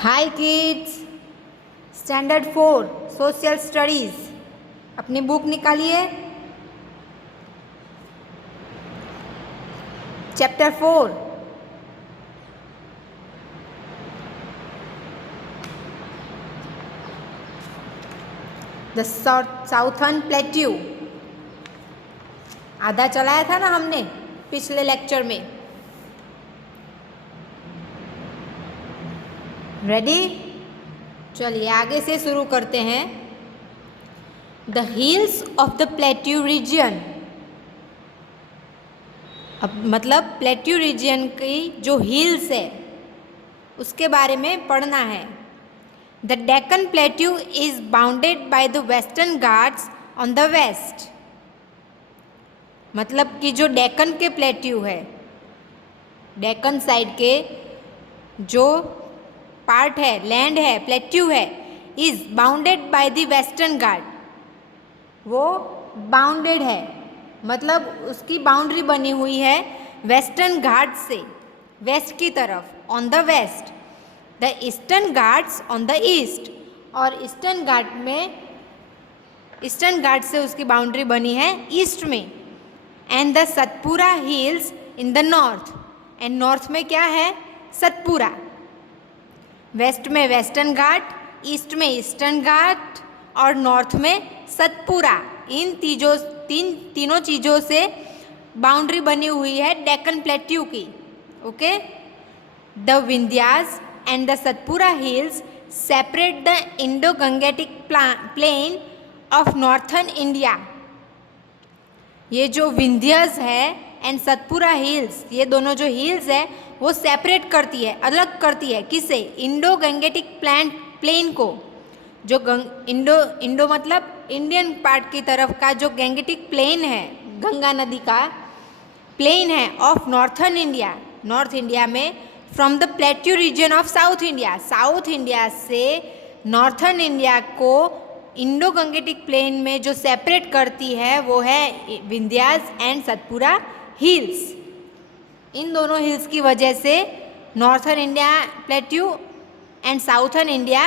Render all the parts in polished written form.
हाय kids, standard 4 social studies अपनी book निकालिए। Chapter 4 the southern plateau. आधा चलाया था ना हमने पिछले लेक्चर में। रेडी? चलिए आगे से शुरू करते हैं। The hills of the plateau reason, अब मतलब प्लेट्यू रीजन की जो हिल्स है उसके बारे में पढ़ना है। The Deccan plateau is bounded by the western Ghats on the west, मतलब कि जो डेक्कन के प्लेट्यू है, डेक्कन साइड के जो पार्ट है, लैंड है, प्लेट्यू है, is bounded by the western Ghat. वो बाउंडेड है, मतलब उसकी बाउंड्री बनी हुई है वेस्टर्न घाट से, वेस्ट की तरफ, on the west. The eastern Ghats on the east, और ईस्टर्न घाट में, ईस्टर्न घाट से उसकी बाउंड्री बनी है ईस्ट में। And the Satpura hills in the north, and north में क्या है? सतपुरा। वेस्ट में वेस्टर्न घाट, ईस्ट में ईस्टर्न घाट और नॉर्थ में सतपुरा। इन तीनों चीज़ों से बाउंड्री बनी हुई है डेक्कन प्लेट्यू की। Okay. The Vindhyas and the Satpura hills separate the Indo Gangetic plane of northern India. ये जो विंध्यास है एंड सतपुरा हिल्स, ये दोनों जो हिल्स है वो सेपरेट करती है, अलग करती है। किसे? इंडो गंगेटिक प्लेन को। जो इंडो मतलब इंडियन पार्ट की तरफ का जो गंगेटिक प्लेन है, गंगा नदी का प्लेन है, of northern India, north India में, from the plateau region of south India, south India से नॉर्थर्न इंडिया को इंडो गंगेटिक प्लेन में जो सेपरेट करती है वो है विंध्यास एंड सतपुरा हिल्स। इन दोनों हिल्स की वजह से northern India plateau and southern India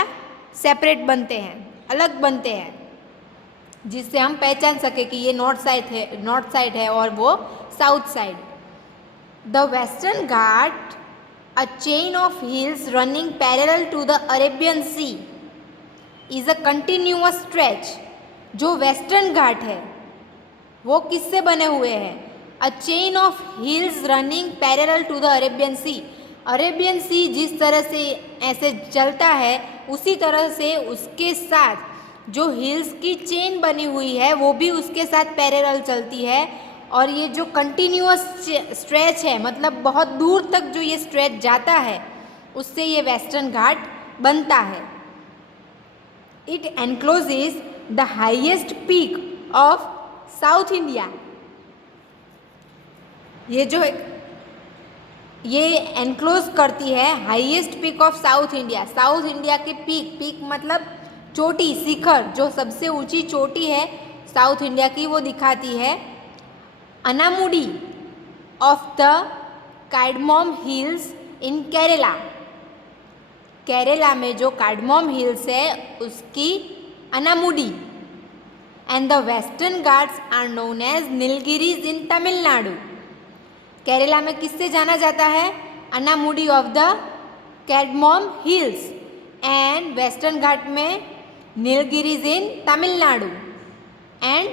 separate बनते हैं, अलग बनते हैं, जिससे हम पहचान सके कि ये नॉर्थ साइड है और वो south side. The western Ghat, a chain of hills running parallel to the Arabian sea, is a continuous stretch. जो वेस्टर्न घाट है वो किससे बने हुए हैं? A chain of hills running parallel to the Arabian sea. Arabian sea जिस तरह से ऐसे चलता है उसी तरह से उसके साथ जो हिल्स की चेन बनी हुई है वो भी उसके साथ पैरेलल चलती है। और ये जो कंटिन्यूअस स्ट्रेच है, मतलब बहुत दूर तक जो ये स्ट्रेच जाता है, उससे ये वेस्टर्न घाट बनता है। It encloses the highest peak of south India. ये एनक्लोज करती है highest peak of south India. South India के पीक मतलब चोटी, शिखर, जो सबसे ऊंची चोटी है साउथ इंडिया की, वो दिखाती है Anamudi of the cardamom hills in Kerala. Kerala में जो कार्डमोम हिल्स है उसकी Anamudi. And the western Ghats are known as Nilgiris in Tamil Nadu. Kerala में किससे जाना जाता है? Anamudi of the cardamom hills. And western Ghat में Nilgiris in Tamil Nadu. And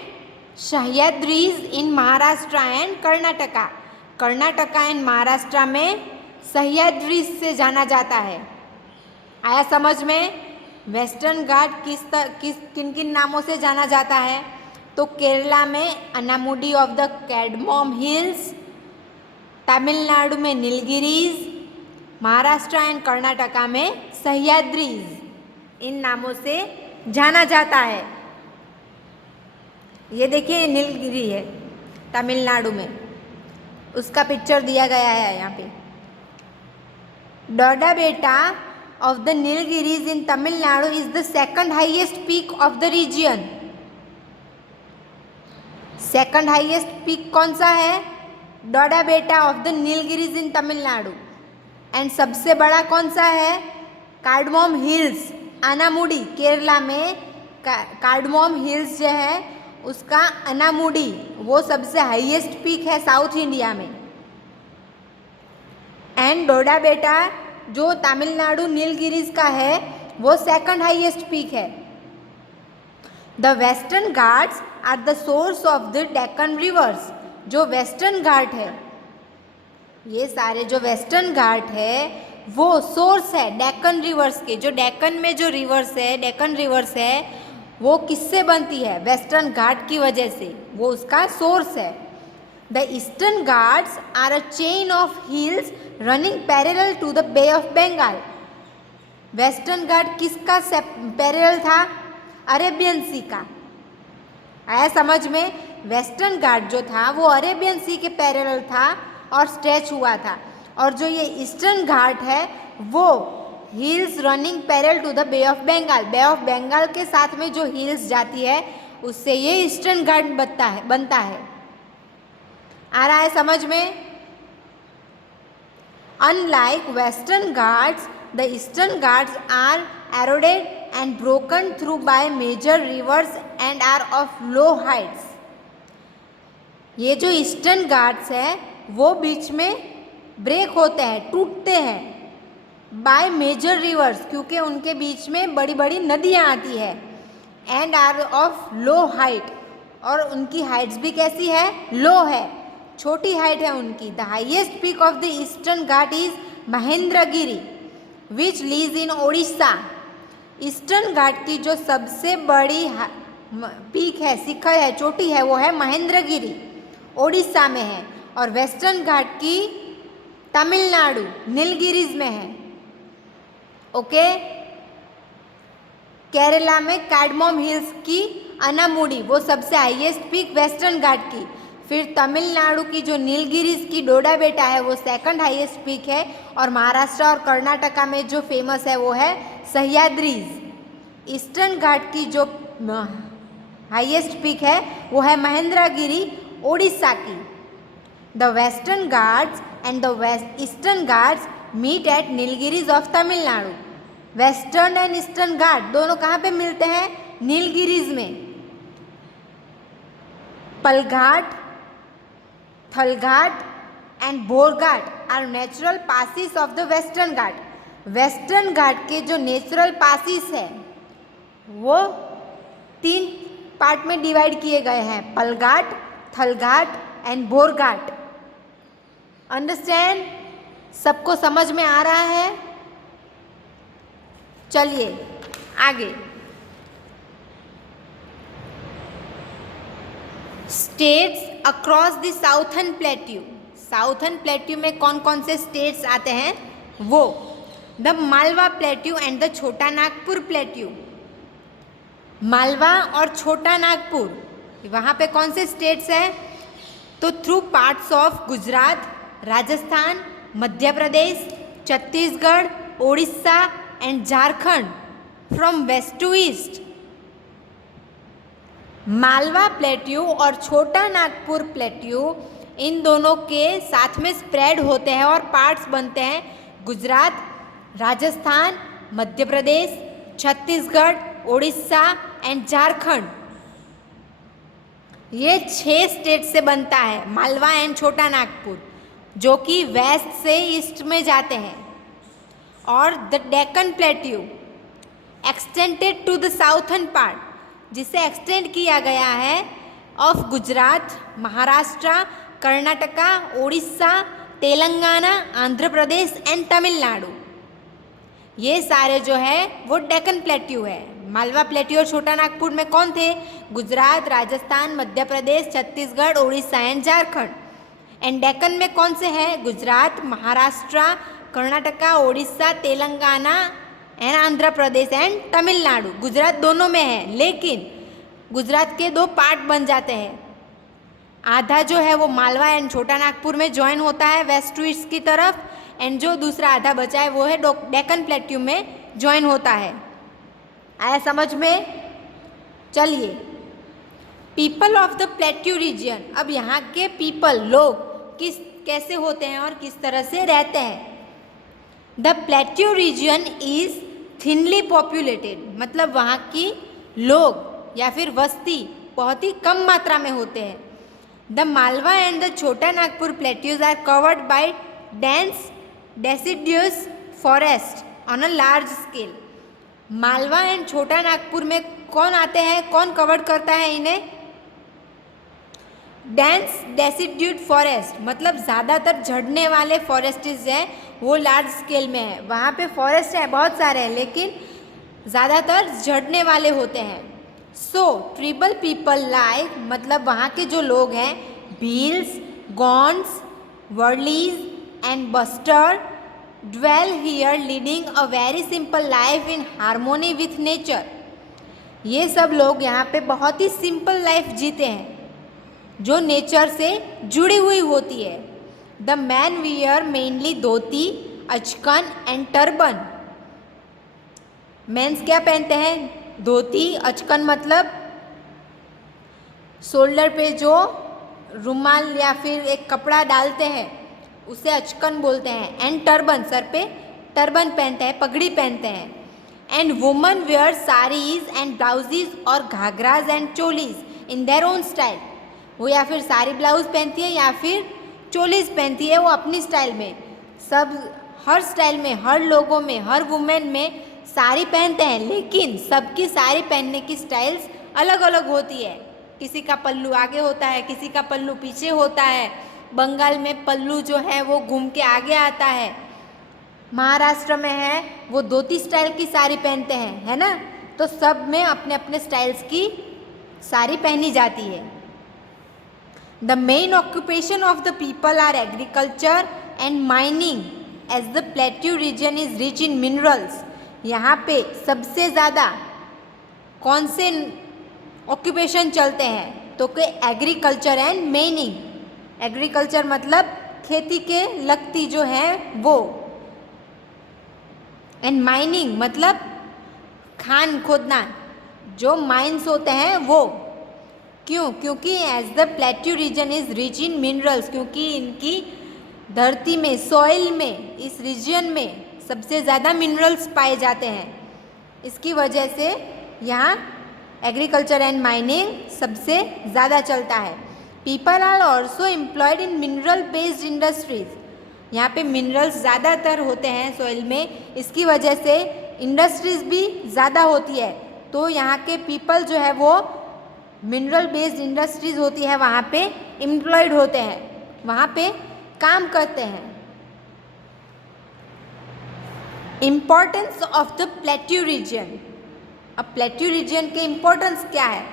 Sahyadris in Maharashtra and Karnataka. Karnataka and Maharashtra में सह्याद्रीज से जाना जाता है। आया समझ में? वेस्टर्न घाट किन किन नामों से जाना जाता है? तो केरला में Anamudi of the cardamom hills, Tamil Nadu में नीलगिरीज, महाराष्ट्र एंड कर्नाटका में सह्याद्रीज, इन नामों से जाना जाता है। ये देखिए नीलगिरी है तमिलनाडु में, उसका पिक्चर दिया गया है यहाँ पे। Doda Betta of the Nilgiris in Tamil Nadu is the second highest peak of the region. Second highest peak कौन सा है? Doda Betta of the Nilgiris in Tamil Nadu. And सबसे बड़ा कौन सा है? कार्डमोम हिल्स अनामुडी, केरला में कार्डमोम हिल्स जो है उसका अनामुडी वो सबसे हाईएस्ट पीक है साउथ इंडिया में। एंड डोडा बेटा जो तमिलनाडु नीलगिरीज का है वो सेकंड हाईएस्ट पीक है। The western Ghats are the source of the Deccan rivers, जो वेस्टर्न घाट है, ये सारे जो वेस्टर्न घाट है वो सोर्स है डेक्कन रिवर्स के। जो डेक्कन में जो रिवर्स है, डेक्कन रिवर्स है, वो किससे बनती है? वेस्टर्न घाट की वजह से, वो उसका सोर्स है। The eastern Ghats are a chain of hills running parallel to the bay of Bengal. Western Ghat किसका पैरेलल था? अरेबियन सी का। आया समझ में? वेस्टर्न घाट जो था वो अरेबियन सी के पैरेलल था और स्ट्रेच हुआ था, और जो ये ईस्टर्न घाट है वो hills running parallel to the bay of Bengal, Bay of Bengal के साथ में जो हिल्स जाती है उससे ये ईस्टर्न घाट बनता है। आ रहा है समझ में? Unlike western Ghats, the eastern Ghats are eroded and broken through by major rivers and are of low heights. ये जो ईस्टर्न घाट्स है वो बीच में ब्रेक होते हैं, टूटते हैं बाय मेजर रिवर्स, क्योंकि उनके बीच में बड़ी बड़ी नदियाँ आती है। And are of low height, और उनकी हाइट्स भी कैसी है? लो है, छोटी हाइट है उनकी। The highest peak of the eastern Ghat is Mahendragiri which lies in Odisha. Eastern Ghat की जो सबसे बड़ी पीक है, शिखर है, चोटी है, वो है महेंद्रगिरी, ओडिशा में है। और वेस्टर्न घाट की तमिलनाडु नीलगिरीज में है। ओके, केरला में कार्डमोम हिल्स की अनामुडी वो सबसे हाईएस्ट पीक वेस्टर्न घाट की। फिर तमिलनाडु की जो नीलगिरीज की डोडा बेटा है वो सेकंड हाईएस्ट पीक है। और महाराष्ट्र और कर्नाटका में जो फेमस है वो है सह्याद्रीज। ईस्टर्न घाट की जो हाईएस्ट पीक है वो है महेंद्रगिरी, ओडिशा की। The western Ghats and the eastern Ghats meet at Nilgiris of Tamil Nadu. Western and eastern Ghat दोनों कहाँ पे मिलते हैं? नीलगिरीज में। Palghat, Thalghat and Borghat are natural passes of the western Ghat. Western Ghat के जो नेचुरल पासिस है वो 3 पार्ट में डिवाइड किए गए हैं, पलघाट, थलघाट एंड बोरघाट। अंडरस्टैंड? सबको समझ में आ रहा है? चलिए आगे। States across the southern plateau. Southern plateau में कौन कौन से स्टेट्स आते हैं? वो the Malwa plateau and the Chota Nagpur plateau. Malwa और छोटा नागपुर वहाँ पे कौन से स्टेट्स हैं? तो through parts of Gujarat, Rajasthan, Madhya Pradesh, Chhattisgarh, Odisha and Jharkhand from west to east. Malwa plateau और छोटा नागपुर प्लेट्यू इन दोनों के साथ में स्प्रेड होते हैं और पार्ट्स बनते हैं गुजरात, राजस्थान, मध्य प्रदेश, छत्तीसगढ़, ओडिशा एंड झारखंड। ये 6 स्टेट से बनता है मालवा एंड छोटा नागपुर, जो कि वेस्ट से ईस्ट में जाते हैं। और the Deccan plateau extended to the southern part, जिसे एक्सटेंड किया गया है ऑफ गुजरात, महाराष्ट्र, कर्नाटका, ओडिशा, तेलंगाना, आंध्र प्रदेश एंड तमिलनाडु। ये सारे जो है वो डेक्कन प्लेट्यू है। मालवा प्लेट्यू और छोटा नागपुर में कौन थे? गुजरात, राजस्थान, मध्य प्रदेश, छत्तीसगढ़, ओडिशा एंड झारखंड। एंड डेक्कन में कौन से हैं? Gujarat, Maharashtra, Karnataka, Odisha, Telangana and Andhra Pradesh and Tamil Nadu. गुजरात दोनों में है, लेकिन गुजरात के 2 पार्ट बन जाते हैं। आधा जो है वो मालवा एंड छोटा नागपुर में ज्वाइन होता है वेस्ट टू ईस्ट की तरफ, एंड जो दूसरा आधा बचा है वो है डेक्कन प्लेट्यू में ज्वाइन होता है। आया समझ में? चलिए, people of the plateau reason. अब यहाँ के पीपल, लोग कैसे होते हैं और किस तरह से रहते हैं? The plateau region is thinly populated, मतलब वहाँ की लोग या फिर वस्ती बहुत ही कम मात्रा में होते हैं। The Malwa and the Chota Nagpur plateaus are covered by dense deciduous forest on a large scale. Malwa and Chota Nagpur में कौन आते हैं, कौन कवर करता है इन्हें? डेंस डेसिड्यूड फॉरेस्ट, मतलब ज़्यादातर झड़ने वाले फॉरेस्ट्स हैं वो लार्ज स्केल में है। वहाँ पे फॉरेस्ट है बहुत सारे हैं लेकिन ज़्यादातर झड़ने वाले होते हैं। सो ट्रिबल पीपल लाइक, मतलब वहाँ के जो लोग हैं, Bhils, Gonds, Warlis and Bastar dwell here leading a very simple life in harmony with nature. ये सब लोग यहाँ पे बहुत ही सिंपल लाइफ जीते हैं जो नेचर से जुड़ी हुई होती है। The man wear mainly dhoti, achkan and turban. Mens क्या पहनते हैं? धोती, अचकन मतलब शोल्डर पे जो रुमाल या फिर एक कपड़ा डालते हैं उसे अचकन बोलते हैं। एंड टर्बन, सर पे टर्बन पहनते हैं, पगड़ी पहनते हैं। And women wear saris and blouses और ghagras and cholis in their own style. वो या फिर साड़ी ब्लाउज पहनती है या फिर चोलीज पहनती है, वो अपनी स्टाइल में। सब हर स्टाइल में, हर लोगों में, हर वुमेन में साड़ी पहनते हैं, लेकिन सबकी साड़ी पहनने की स्टाइल्स अलग अलग होती है। किसी का पल्लू आगे होता है, किसी का पल्लू पीछे होता है। बंगाल में पल्लू जो है वो घूम के आगे आता है। महाराष्ट्र में है वो धोती स्टाइल की साड़ी पहनते हैं, है ना। तो सब में अपने अपने स्टाइल्स की साड़ी पहनी जाती है। The main occupation of the people are agriculture and mining as the plateau region is rich in minerals। यहाँ पे सबसे ज़्यादा कौन से ऑक्यूपेशन चलते हैं? तो कि एग्रीकल्चर एंड माइनिंग। एग्रीकल्चर मतलब खेती के लगती जो है वो, एंड माइनिंग मतलब खान खोदना, जो माइंस होते हैं वो। क्यों? क्योंकि as the plateau region is rich in minerals, क्योंकि इनकी धरती में, सॉइल में, इस रीजन में सबसे ज़्यादा मिनरल्स पाए जाते हैं। इसकी वजह से यहाँ एग्रीकल्चर एंड माइनिंग सबसे ज़्यादा चलता है। People are also employed in mineral based industries. यहाँ पे मिनरल्स ज़्यादातर होते हैं सॉइल में, इसकी वजह से इंडस्ट्रीज भी ज़्यादा होती है। तो यहाँ के पीपल जो है वो मिनरल बेस्ड इंडस्ट्रीज होती है वहाँ पे एम्प्लॉयड होते हैं, वहाँ पे काम करते हैं। Importance of the plateau reason. अब प्लेट्यू रीजन के इम्पोर्टेंस क्या है,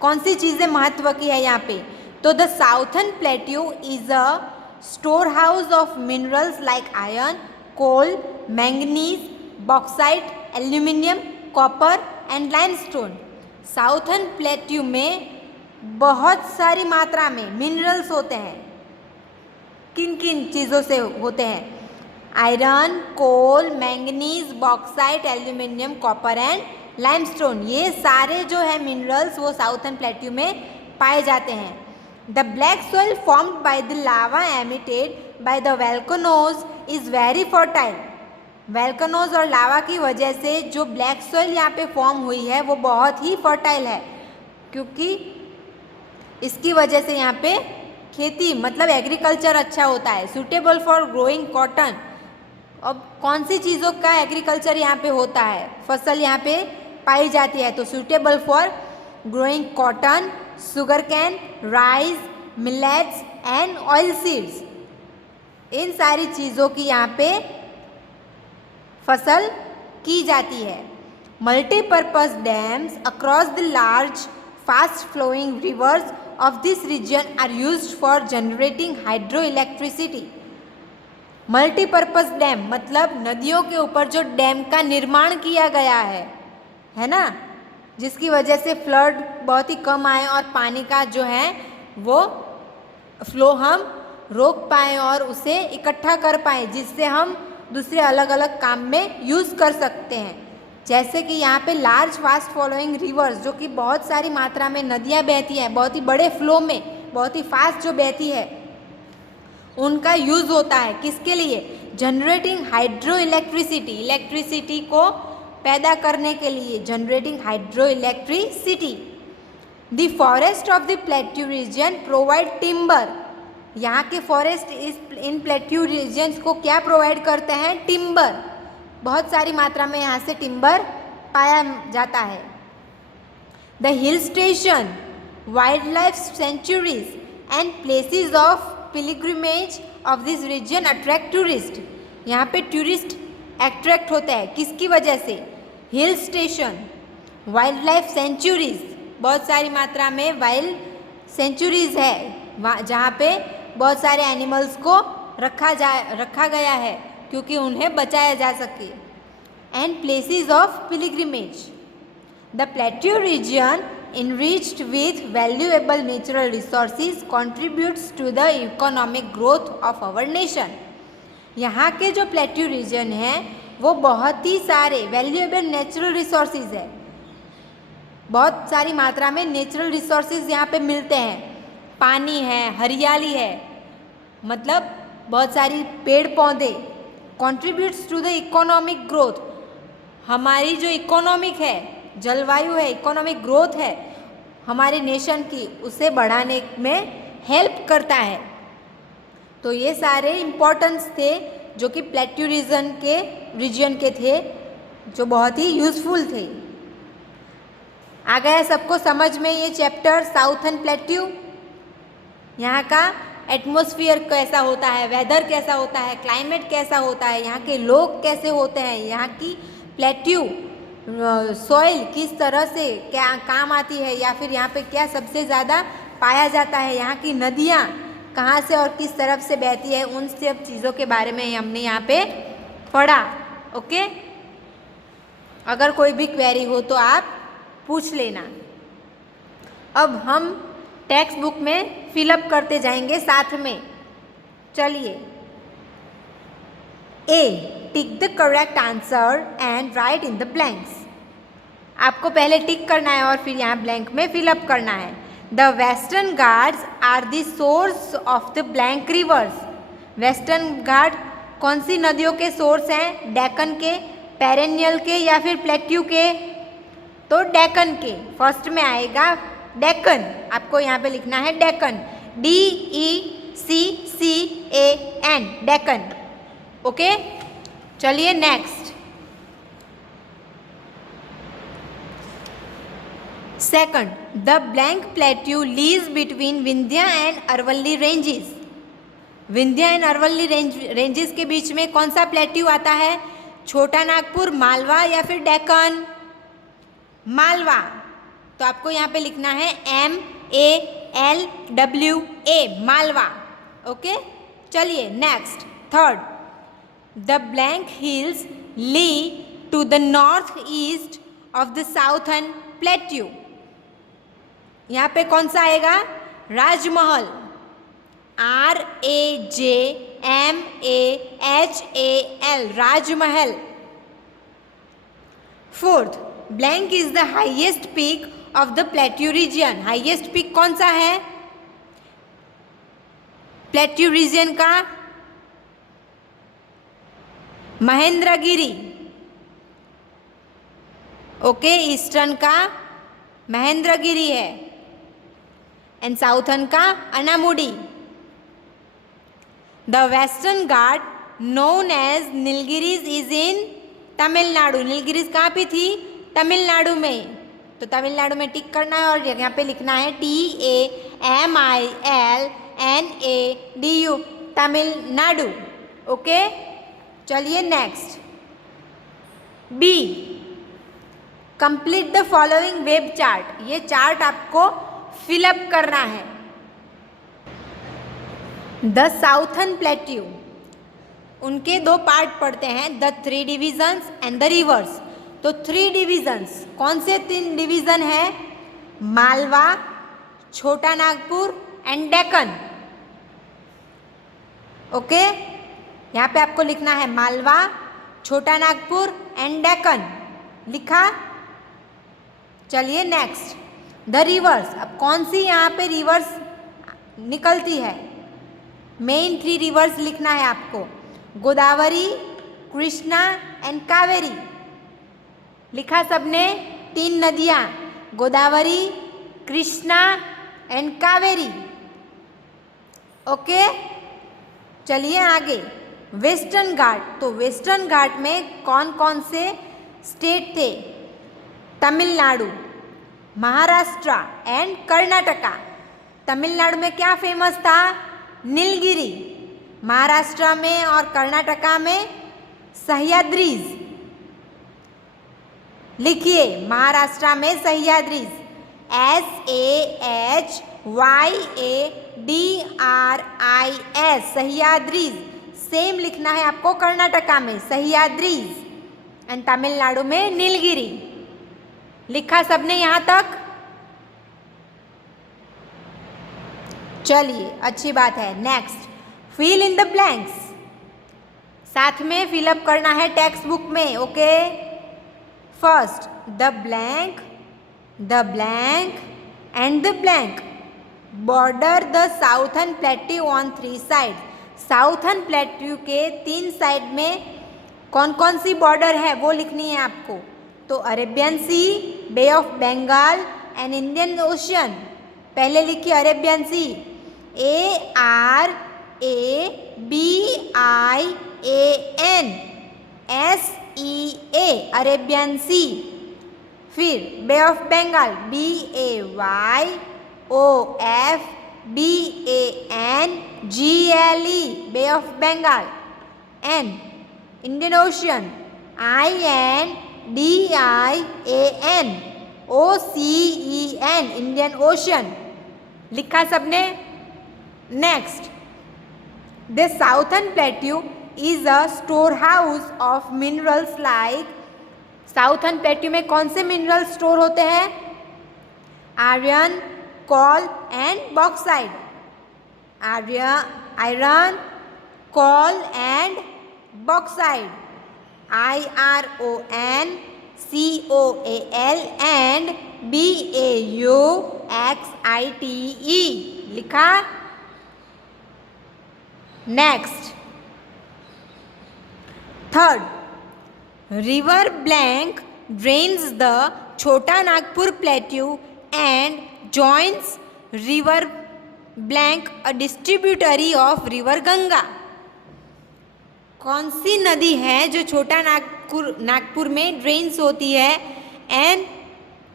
कौन सी चीज़ें महत्व की है यहाँ पे? तो the southern plateau is a store house of minerals like iron, coal, manganese, bauxite, aluminium, copper and limestone. Southern plateau में बहुत सारी मात्रा में मिनरल्स होते हैं। किन किन चीज़ों से होते हैं? Iron, coal, manganese, bauxite, aluminium, copper and limestone. ये सारे जो है मिनरल्स वो साउथर्न प्लेट्यू में पाए जाते हैं। The black soil formed by the lava emitted by the volcanoes is very fertile. Volcanoes और लावा की वजह से जो ब्लैक सॉइल यहाँ पे फॉर्म हुई है वो बहुत ही फर्टाइल है, क्योंकि इसकी वजह से यहाँ पे खेती मतलब एग्रीकल्चर अच्छा होता है। Suitable for growing cotton. अब कौन सी चीज़ों का एग्रीकल्चर यहाँ पे होता है, फसल यहाँ पे पाई जाती है? तो suitable for growing cotton, sugar cane, rice, millets and oil seeds. इन सारी चीज़ों की यहाँ पे फसल की जाती है। Multipurpose dams across the large fast flowing rivers of this region are used for generating hydro electricity. Multipurpose dam मतलब नदियों के ऊपर जो डैम का निर्माण किया गया है ना, जिसकी वजह से फ्लड बहुत ही कम आए और पानी का जो है वो फ्लो हम रोक पाएँ और उसे इकट्ठा कर पाएँ, जिससे हम दूसरे अलग अलग काम में यूज़ कर सकते हैं। जैसे कि यहाँ पे लार्ज फास्ट फॉलोइंग रिवर्स, जो कि बहुत सारी मात्रा में नदियाँ बहती हैं, बहुत ही बड़े फ्लो में, बहुत ही फास्ट जो बहती है, उनका यूज़ होता है किसके लिए? जनरेटिंग हाइड्रो इलेक्ट्रिसिटी, इलेक्ट्रिसिटी को पैदा करने के लिए, generating hydro electricity. The forest of the plateau reason provide timber, यहाँ के फॉरेस्ट इन प्लेट्यू रीजन्स को क्या प्रोवाइड करते हैं? टिम्बर, बहुत सारी मात्रा में यहाँ से टिम्बर पाया जाता है। The hill station, wildlife sanctuaries and places of pilgrimage of this region attract tourist, यहाँ पे टूरिस्ट अट्रैक्ट होता है किसकी वजह से? Hill station, wildlife sanctuaries, बहुत सारी मात्रा में वाइल्ड सेंचुरीज है जहाँ पे बहुत सारे एनिमल्स को रखा गया है क्योंकि उन्हें बचाया जा सके। And places of pilgrimage, the plateau reason enriched with valuable natural resources contributes to the economic growth of our nation। यहाँ के जो प्लेट्यू रीजन है वो बहुत ही सारे वैल्यूएबल नेचुरल रिसोर्सेज है, बहुत सारी मात्रा में नेचुरल रिसोर्सेज यहाँ पे मिलते हैं। पानी है, हरियाली है, मतलब बहुत सारी पेड़ पौधे। Contributes to the economic growth, हमारी जो इकोनॉमिक है, जलवायु है, इकोनॉमिक ग्रोथ है हमारे नेशन की, उसे बढ़ाने में हेल्प करता है। तो ये सारे इम्पोर्टेंस थे जो कि प्लेट्यू रीजन के थे, जो बहुत ही यूज़फुल थे। आ गया सबको समझ में ये चैप्टर साउथर्न प्लेट्यू, यहाँ का एटमॉस्फेयर कैसा होता है, वेदर कैसा होता है, क्लाइमेट कैसा होता है, यहाँ के लोग कैसे होते हैं, यहाँ की प्लेट्यू सॉइल किस तरह से क्या काम आती है, या फिर यहाँ पे क्या सबसे ज़्यादा पाया जाता है, यहाँ की नदियाँ कहाँ से और किस तरफ से बहती है, उन सब चीज़ों के बारे में हमने यहाँ पे पढ़ा। ओके, अगर कोई भी क्वेरी हो तो आप पूछ लेना। अब हम टेक्स्ट बुक में फिलअप करते जाएंगे साथ में। चलिए, A, tick the correct answer and write in the blanks. आपको पहले टिक करना है और फिर यहाँ ब्लैंक में फिलअप करना है। The western Ghats are the source of the blank rivers. Western Ghat कौन सी नदियों के सोर्स हैं? डेक्कन के, पेरेनियल के या फिर प्लेट्यू के? तो डेक्कन के। फर्स्ट में आएगा डेक्कन, आपको यहाँ पे लिखना है डेक्कन, DECCAN, डेक्कन। ओके, चलिए next. Second, the blank plateau lease between Vindhya and Aravalli ranges. Vindhya and Aravalli ranges के बीच में कौन सा प्लेट्यू आता है? छोटा नागपुर, मालवा या फिर डेक्कन? मालवा। तो आपको यहाँ पे लिखना है MALWA, मालवा। ओके, चलिए next. Third, the blank hills lie to the north east of the southern plateau. यहाँ पे कौन सा आएगा? Rajmahal, RAJMAHAL, Rajmahal. Fourth, blank is the highest peak of the plateau region. Highest peak कौन सा है प्लेट्यू रीजन का? महेंद्रगिरी। ओके, ईस्टर्न का महेंद्रगिरी है एंड साउथर्न का Anamudi. The western Ghat known as Nilgiris is in Tamil Nadu. Nilgiris कहाँ पे थी? तमिलनाडु में। तो तमिलनाडु में टिक करना है और यहाँ पे लिखना है TAMILNADU, तमिलनाडु। ओके, चलिए next. B, complete the following web chart. ये चार्ट आपको फिलअप करना है। द साउथर्न प्लेट्यू, उनके दो पार्ट पढ़ते हैं, the 3 divisions and the reverse. तो 3 डिविजन्स, कौन से 3 डिवीजन है? मालवा, छोटा नागपुर एंड डेक्कन। ओके, यहाँ पे आपको लिखना है मालवा, छोटा नागपुर एंड डेक्कन। लिखा? चलिए नेक्स्ट, द रिवर्स। अब कौन सी यहाँ पे रिवर्स निकलती है? मेन 3 रिवर्स लिखना है आपको। गोदावरी, कृष्णा एंड कावेरी। लिखा सबने? 3 नदियाँ, गोदावरी, कृष्णा एंड कावेरी। ओके, चलिए आगे। वेस्टर्न घाट, तो वेस्टर्न घाट में कौन कौन से स्टेट थे? तमिलनाडु, महाराष्ट्र एंड कर्नाटका। तमिलनाडु में क्या फेमस था? नीलगिरी। महाराष्ट्र में और कर्नाटका में सह्याद्रीज। लिखिए, महाराष्ट्र में सह्याद्रीज, SAHYADRIS, सह्याद्रीज। सेम लिखना है आपको कर्नाटका में सह्याद्रीज एंड तमिलनाडु में नीलगिरी। लिखा सबने यहाँ तक? चलिए, अच्छी बात है। Next, fill in the blanks. साथ में फिलअप करना है टेक्स्ट बुक में। Okay, first the blank and the blank border the southern plateau on 3 side. Southern plateau के 3 साइड में कौन कौन सी बॉर्डर है वो लिखनी है आपको। तो Arabian sea, bay of Bengal and Indian ocean. पहले लिखिए Arabian sea, ARABIANSEA, Arabian sea. फिर bay of Bengal, BAYOFBANGALE, bay of Bengal. And Indian ocean, INDIANOCEN, Indian ocean. लिखा सबने? Next, the southern plateau is a store house of minerals like. Southern plateau में कौन से mineral store होते हैं? Iron, coal and bauxite. Iron, coal and bauxite, IRONCOAL and BAUXITE। लिखा? Next, third, river blank drains the Chota Nagpur plateau and joins river blank a distributary of river Ganga. कौन सी नदी है जो छोटा नागपुर में ड्रेन्स होती है एंड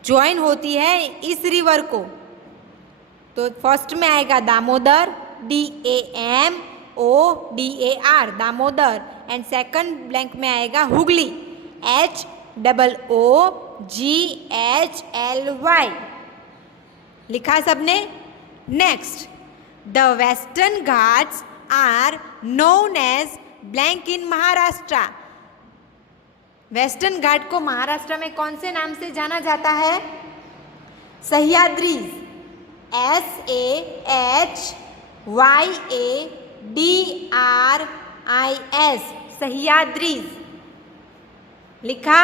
ज्वाइन होती है इस रिवर को? तो फर्स्ट में आएगा Damodar, DAMODAR, Damodar. And second blank में आएगा हुगली, HOOGHLY। लिखा सबने? Next, the western Ghats are known as blank in Maharashtra. Western Ghat को महाराष्ट्र में कौन से नाम से जाना जाता है? सह्याद्रीज, SAHYADRIS, सह्याद्रीज। लिखा?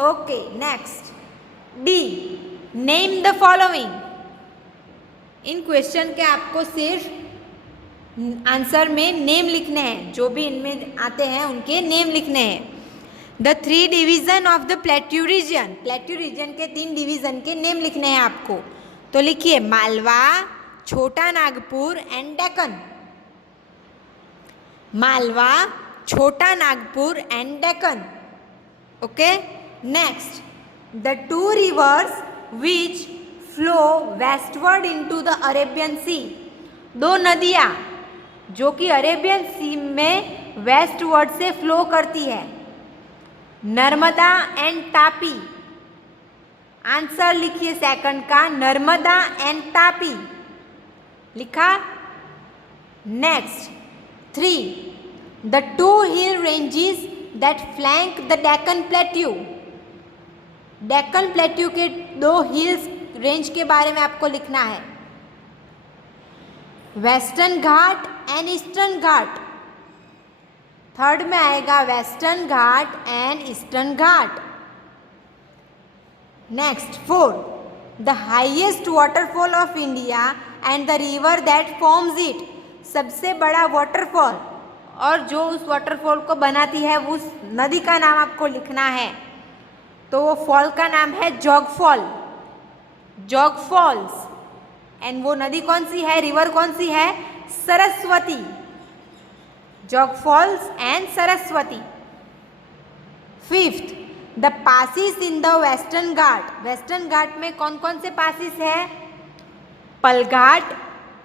Okay, next, D, name the following. In question के आपको सिर्फ आंसर में नेम लिखने हैं, जो भी इनमें आते हैं उनके नेम लिखने हैं। The 3 division of the plateau reason, plateau region के 3 डिवीजन के नेम लिखने हैं आपको। तो लिखिए Malwa, Chota Nagpur and Deccan. Malwa, Chota Nagpur and Deccan. Okay, next, the 2 rivers which flow westward into the Arabian sea. 2 नदियाँ जो कि अरेबियन सी में वेस्टवर्ड से फ्लो करती है, नर्मदा एंड तापी। आंसर लिखिए सेकंड का, नर्मदा एंड तापी। लिखा? Next, 3, the 2 hill ranges that flank the Deccan plateau. Deccan plateau के 2 हिल्स रेंज के बारे में आपको लिखना है, western Ghat and eastern Ghat. Third में आएगा western Ghat and eastern Ghat. Next, 4, the highest waterfall of India and the river that forms it. सबसे बड़ा वाटरफॉल और जो उस वाटरफॉल को बनाती है उस नदी का नाम आपको लिखना है। तो वो फॉल का नाम है जोग फॉल, जोग फॉल्स। एंड वो नदी कौन सी है, रिवर कौन सी है, Saraswati, Jog falls and Saraswati. Fifth, the passes in the western Ghat. Western Ghat में कौन कौन से पासिस है, पलघाट,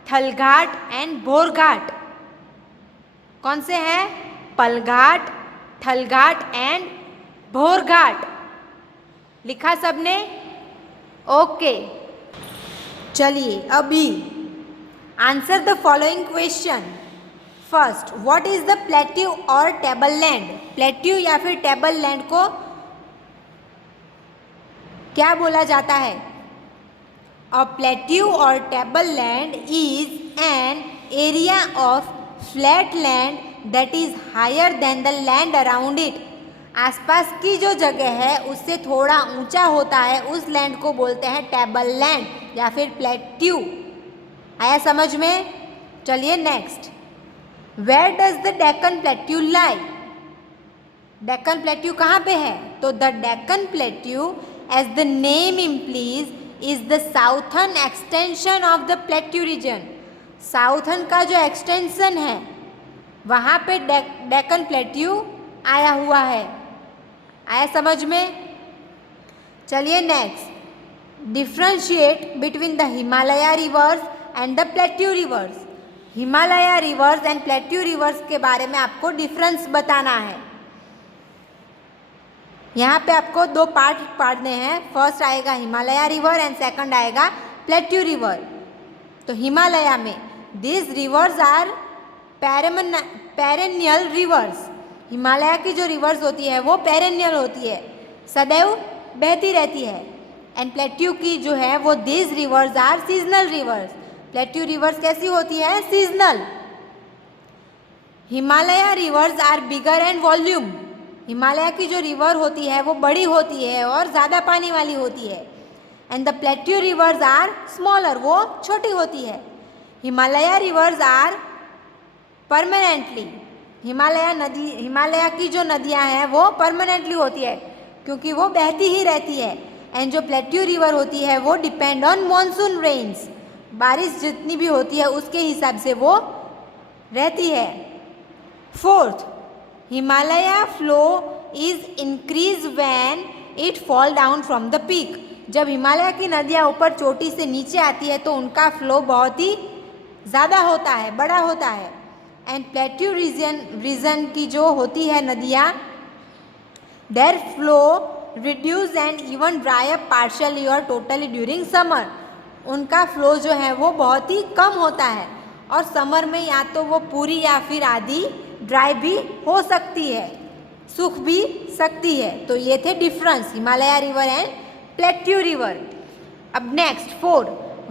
थलघाट एंड भोरघाट। कौन से हैं, पलघाट, थलघाट एंड भोरघाट। लिखा सबने, ओके। चलिए अभी answer the following question. First, what is the plateau और टेबल लैंड। प्लेट्यू या फिर टेबल लैंड को क्या बोला जाता है। अ प्लेट्यू और table land is an area of flat land that is higher than the land around it. आसपास की जो जगह है उससे थोड़ा ऊंचा होता है, उस लैंड को बोलते हैं टेबल लैंड या फिर प्लेट्यू। आया समझ में। चलिए next, where does the Deccan plateau lie. Deccan plateau कहाँ पे है, तो the Deccan plateau as the name implies is the southern extension of the plateau region. Southern का जो एक्सटेंशन है वहाँ पे डेक्कन प्लेट्यू आया हुआ है। आया समझ में। चलिए next, differentiate between the Himalaya reverse and the plateau reverse. Himalaya reverse and plateau reverse के बारे में आपको डिफरेंस बताना है। यहाँ पे आपको दो पार्ट पढ़ने हैं। फर्स्ट आएगा हिमालय रिवर एंड सेकंड आएगा प्लेट्यू रिवर। तो हिमालय में this rivers are perennial rivers. Himalaya की जो रिवर्स होती है वो पेरेनियल होती है, सदैव बहती रहती है। एंड प्लेट्यू की जो है वो this rivers are seasonal rivers. Plateau rivers कैसी होती है, seasonal. Himalaya rivers are bigger and volume. Himalaya की जो रिवर होती है वो बड़ी होती है और ज़्यादा पानी वाली होती है। And the plateau rivers are smaller, वो छोटी होती है। Himalaya rivers are permanently. Himalaya की जो नदियाँ हैं वो परमानेंटली होती है क्योंकि वो बहती ही रहती है। एंड जो प्लेट्यू रिवर होती है वो डिपेंड ऑन मॉनसून रेन्स। बारिश जितनी भी होती है उसके हिसाब से वो रहती है। Fourth, Himalaya flow is increase when it fall down from the peak. जब हिमालय की नदियाँ ऊपर चोटी से नीचे आती है तो उनका फ्लो बहुत ही ज़्यादा होता है, बड़ा होता है। एंड प्लेट्यू रीजन की जो होती है नदियाँ, their flow reduce and even dry up partially और टोटली ड्यूरिंग समर। उनका फ्लो जो है वो बहुत ही कम होता है और समर में या तो वो पूरी या फिर आधी ड्राई भी हो सकती है, सूख भी सकती है। तो ये थे difference Himalaya river and plateau river. अब next 4,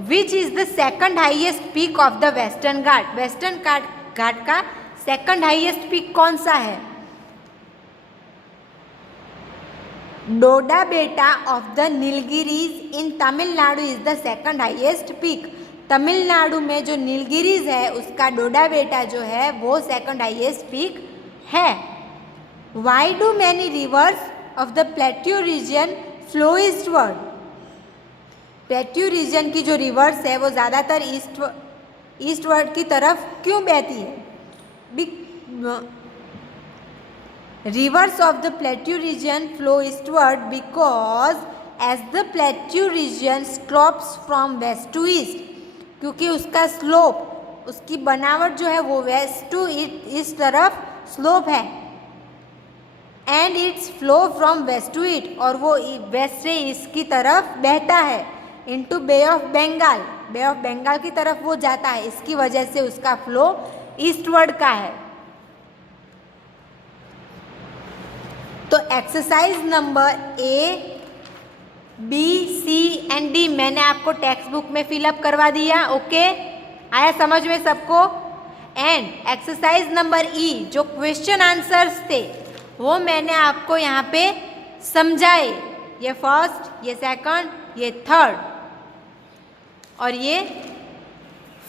which is the second highest peak of the western Ghat. Western Ghat का सेकंड हाईएस्ट पीक कौन सा है। Doda Betta of the Nilgiris in Tamil Nadu is the second highest peak. Tamil Nadu में जो नीलगिरीज है उसका डोडा बेटा जो है वो सेकंड हाईएस्ट पीक है। Why do many reverse of the plateau reason flow eastward. Plateau region की जो रिवर्स है वो ज़्यादातर ईस्टवर्ड की तरफ क्यों बहती है। Rivers of the plateau region flow eastward because as the plateau region slopes from west to east, क्योंकि उसका स्लोप, उसकी बनावट जो है वो वेस्ट टू ईस्ट तरफ स्लोप है। And its flow from west to east, और वो वेस्ट से ईस्ट की तरफ बहता है। Into Bay of Bengal, Bay of Bengal की तरफ वो जाता है, इसकी वजह से उसका फ्लो ईस्टवर्ड का है। तो exercise number A, B, C and D मैंने आपको टेक्स्ट बुक में फिलअप करवा दिया। ओके, आया समझ में सबको। एंड एक्सरसाइज नंबर ई, जो क्वेश्चन आंसर्स थे वो मैंने आपको यहाँ पे समझाए। ये फर्स्ट, ये सेकंड, ये थर्ड और ये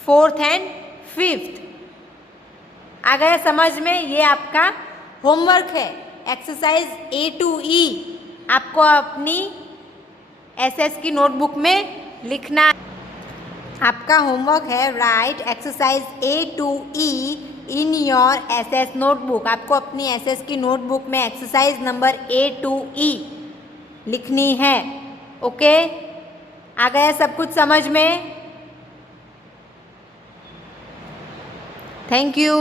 फोर्थ एंड फिफ्थ। आ गया समझ में? ये आपका होमवर्क है, एक्सरसाइज A to E आपको अपनी SS की नोटबुक में लिखना। आपका होमवर्क है right exercise A to E in your SS notebook. आपको अपनी SS की नोटबुक में exercise number A to E लिखनी है। ओके, आ गया सब कुछ समझ में? Thank you.